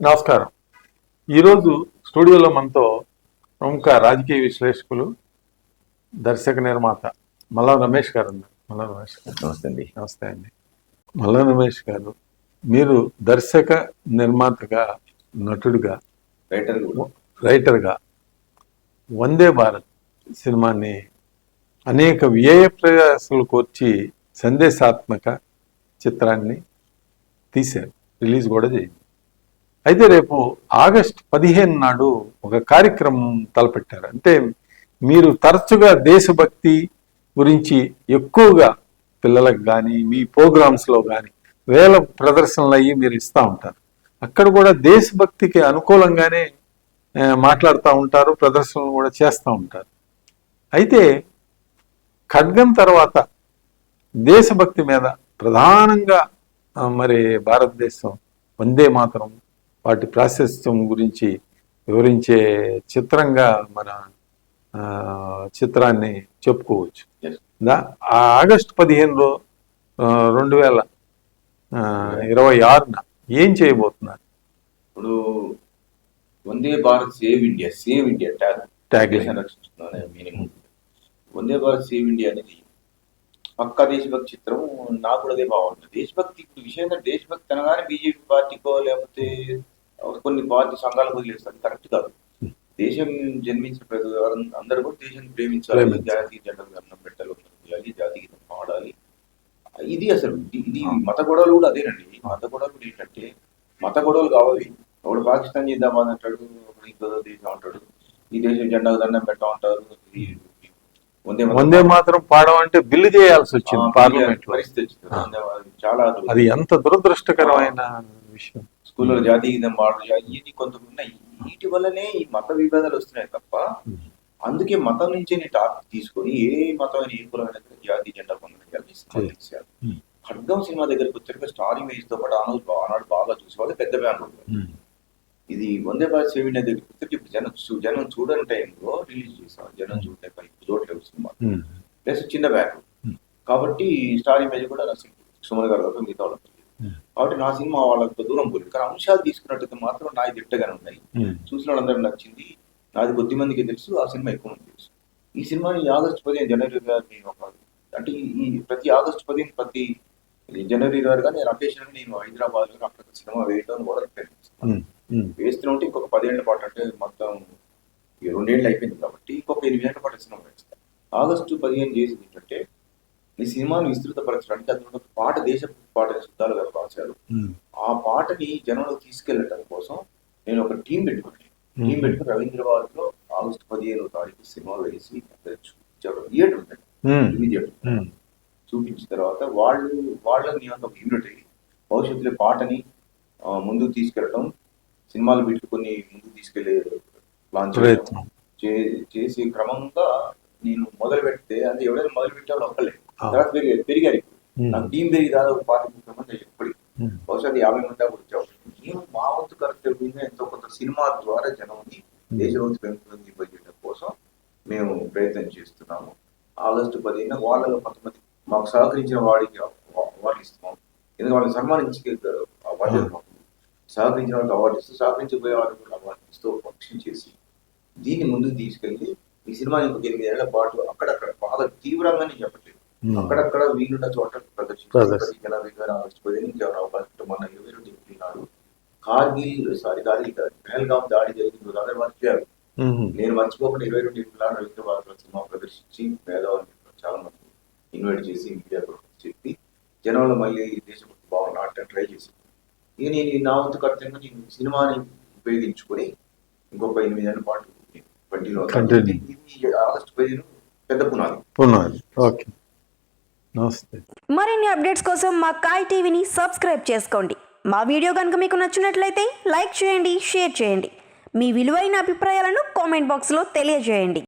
నమస్కారం. ఈరోజు స్టూడియోలో మనతో ప్రముఖ రాజకీయ విశ్లేషకులు, దర్శక నిర్మాత మల్లా రమేష్ గారు ఉన్నారు. మల్లా రమేష్ గారు నమస్తే అండి. నమస్తే అండి. మల్లా రమేష్ గారు, మీరు దర్శక నిర్మాతగా, నటుడిగా, రైటర్గా వందే భారత్ సినిమాని అనేక వ్యయ ప్రయాసాలు కోర్చి సందేశాత్మక చిత్రాన్ని తీశారు, రిలీజ్ కూడా చేయండి. అయితే రేపు ఆగస్టు 15 నాడు ఒక కార్యక్రమం తలపెట్టారు. అంటే మీరు తరచుగా దేశభక్తి గురించి ఎక్కువగా పిల్లలకు కానీ మీ ప్రోగ్రామ్స్లో కానీ వేల ప్రదర్శనలు అయ్యి మీరు ఇస్తూ ఉంటారు. అక్కడ కూడా దేశభక్తికి అనుకూలంగానే మాట్లాడుతూ ఉంటారు, ప్రదర్శనలు కూడా చేస్తూ ఉంటారు. అయితే ఖడ్గం తర్వాత దేశభక్తి మీద ప్రధానంగా మరి భారతదేశం వందే మాతరం వాటి ప్రాశస్త్యం గురించి వివరించే చిత్రంగా మన చిత్రాన్ని చెప్పుకోవచ్చు. ఆగస్టు 15 2026 ఏం చేయబోతున్నారు? ఇప్పుడు Vande Bharat save India, save India tag రక్షించుకున్నాను meaning. Vande Bharat save India అనేది పక్కా దేశభక్తి చిత్రం. నాకు కూడా అదే బాగుంటుంది. దేశభక్తి ఇప్పుడు విషయం దేశభక్తి అనగానే బీజేపీ పార్టీకో లేకపోతే కొన్ని పార్టీ సంఘాలకు వదిలేస్తారు, కరెక్ట్ కాదు. దేశం జన్మించిన ప్రతి అందరూ కూడా దేశాన్ని ప్రేమించాలి, జాతీయ జెండాకు దండం పెట్టాలి, జాతీయ గీతం పాడాలి. ఇది అసలు ఇది మత గొడవలు కూడా అదేనండి. మత గొడవలు కూడా ఏంటంటే మత గొడవలు కావాలి. ఒకడు పాకిస్తాన్ చేద్దామని అంటాడు, ఒకడు ఇంకో దేశం అంటాడు, ఈ దేశం జెండాకు దండం పెట్టా ఉంటారు. వందే మాత్రం పాడమంటే బిల్లు చేయాల్సి వచ్చింది పార్లమెంట్ పరిస్థితి. చాలా అది ఎంత దురదృష్టకరమైన విషయం. స్కూల్లో జాతీయ గీతం పాడలు ఇవన్నీ కొంత ఉన్నాయి. వీటి వల్లనే ఈ మత విభేదాలు వస్తున్నాయి తప్ప, అందుకే మతం నుంచే టాపిక్ తీసుకొని ఏ మతమైన ఏ కులమైన జాతీయ జెండా పొందడం. ఖడ్గం సినిమా దగ్గరకు వచ్చాక స్టార్ ఇమేజ్ తో పాటు ఆనాడు బాగా చూసేవాళ్ళు, పెద్ద బ్యాన్. ఇది వందే భారత్ సేవ్ ఇండియా దగ్గరకు వచ్చి ఇప్పుడు జనం చూడని టైంలో రిలీజ్ చేసాం. జనం చూడలేక చూడలేవు సినిమా, ప్లస్ చిన్న బ్యాక్ కాబట్టి స్టార్ ఇమేజ్ కూడా సుమన్ గారు కాబట్టి మిగతా వాళ్ళకి. కాబట్టి నా సినిమా వాళ్ళకి దూరం పోలేదు. కానీ అంశాలు తీసుకున్నట్టయితే మాత్రం నాది దిట్టగానే ఉన్నాయి. చూసిన వాళ్ళందరూ నచ్చింది. నాది కొద్ది మందికి తెలుసు, ఆ సినిమా ఎక్కువ మంది తెలుసు. ఈ సినిమాని ఆగస్టు 15 జనవరి గారిని అంటే ఈ ప్రతి ఆగస్టు 15 ప్రతి జనవరి గారు కానీ నేను అకేషన్ నేను హైదరాబాద్ లో అక్కడ సినిమా వేయడం కూడా వేస్తూనే ఉంటే ఇంకొక 10 ఏళ్ల పాటు, అంటే మొత్తం 2 ఏళ్ళు అయిపోయింది కాబట్టి ఇంకొక 8 ఏళ్ల పాటు సినిమా వేస్తాను. ఆగస్టు 15 చేసింది ఏంటంటే ఈ సినిమాను విస్తృతపరచడానికి అందులో ఒక పాట, దేశ పాటని శుద్ధాలు గారు రాశారు. ఆ పాటని జనంలోకి తీసుకెళ్ళటం కోసం నేను ఒక టీం పెట్టుకుని రవీంద్రబాద్ లో ఆగస్టు 15వ తారీఖు సినిమా వేసి థియేటర్ ఉంటుంది, చూపించిన తర్వాత వాళ్ళని ఒక యూనిట్ అయ్యి భవిష్యత్తులో పాటని ముందుకు తీసుకెళ్ళటం, సినిమాలు పెట్టుకుని ముందుకు తీసుకెళ్లే ప్లాన్ చేసి క్రమంగా నేను మొదలు పెడితే, అంటే ఎవరైనా మొదలు పెట్టే వాళ్ళు ఒక్కలే, తర్వాత పెరిగారు. నాకు టీం పెరిగి దాదాపు 25 మంది ఎప్పటికి, బహుశా 50 మంది దాకా వచ్చావు. నేను మా వంతు కర్తవ్యంగా ఎంతో కొంత సినిమా ద్వారా జనాన్ని దేశభక్తి పెంపొందించడం కోసం మేము ప్రయత్నం చేస్తున్నాము. ఆగస్టు 15 వాళ్ళలో కొంతమంది మాకు సహకరించిన వాడికి అవార్డు ఇస్తున్నాం. ఎందుకంటే వాళ్ళని సన్మానించి బాధ్యత మాకు. సహకరించిన వాళ్ళకి అవార్డు ఇస్తూ, సహకరించబోయే వాళ్ళకి కూడా అవార్డు ఇస్తూ పక్షం చేసి దీన్ని ముందుకు తీసుకెళ్లి ఈ సినిమా ఇంకొక 8 ఏళ్ల పాటు అక్కడక్కడ బాగా తీవ్రంగా నేను చెప్పట్లేదు, అక్కడక్కడ వీలున్న చోట ప్రదర్శించారు. జనవరి గారు ఆగస్టు 15 అవకాశం మన 22 నాడు కార్గిల్ పెహల్గాం దాడి జరిగింది. అందరూ మర్చిపోయారు. నేను మర్చిపోకుండా 22 నాడు హైదరాబాద్ సినిమా ప్రదర్శించి పేదవాళ్ళని చాలా మంది ఇన్వైట్ చేసి మీడియా చెప్పి జనంలో మళ్ళీ దేశభక్తి భావన నాటడానికి ట్రై చేసి, ఇక నేను నా వంతు కర్తవ్యంగా నేను సినిమాని ఉపయోగించుకొని ఇంకొక 8 ఏళ్ల పాటు ఆగస్టు 15 పెద్ద పునాది. ఓకే, నమస్తే. మరిన్ని అప్డేట్స్ కోసం మా కాయ్ టీవీని సబ్స్క్రైబ్ చేసుకోండి. మా వీడియో కనుక మీకు నచ్చినట్లయితే లైక్ చేయండి, షేర్ చేయండి. మీ విలువైన అభిప్రాయాలను కామెంట్ బాక్స్లో తెలియజేయండి.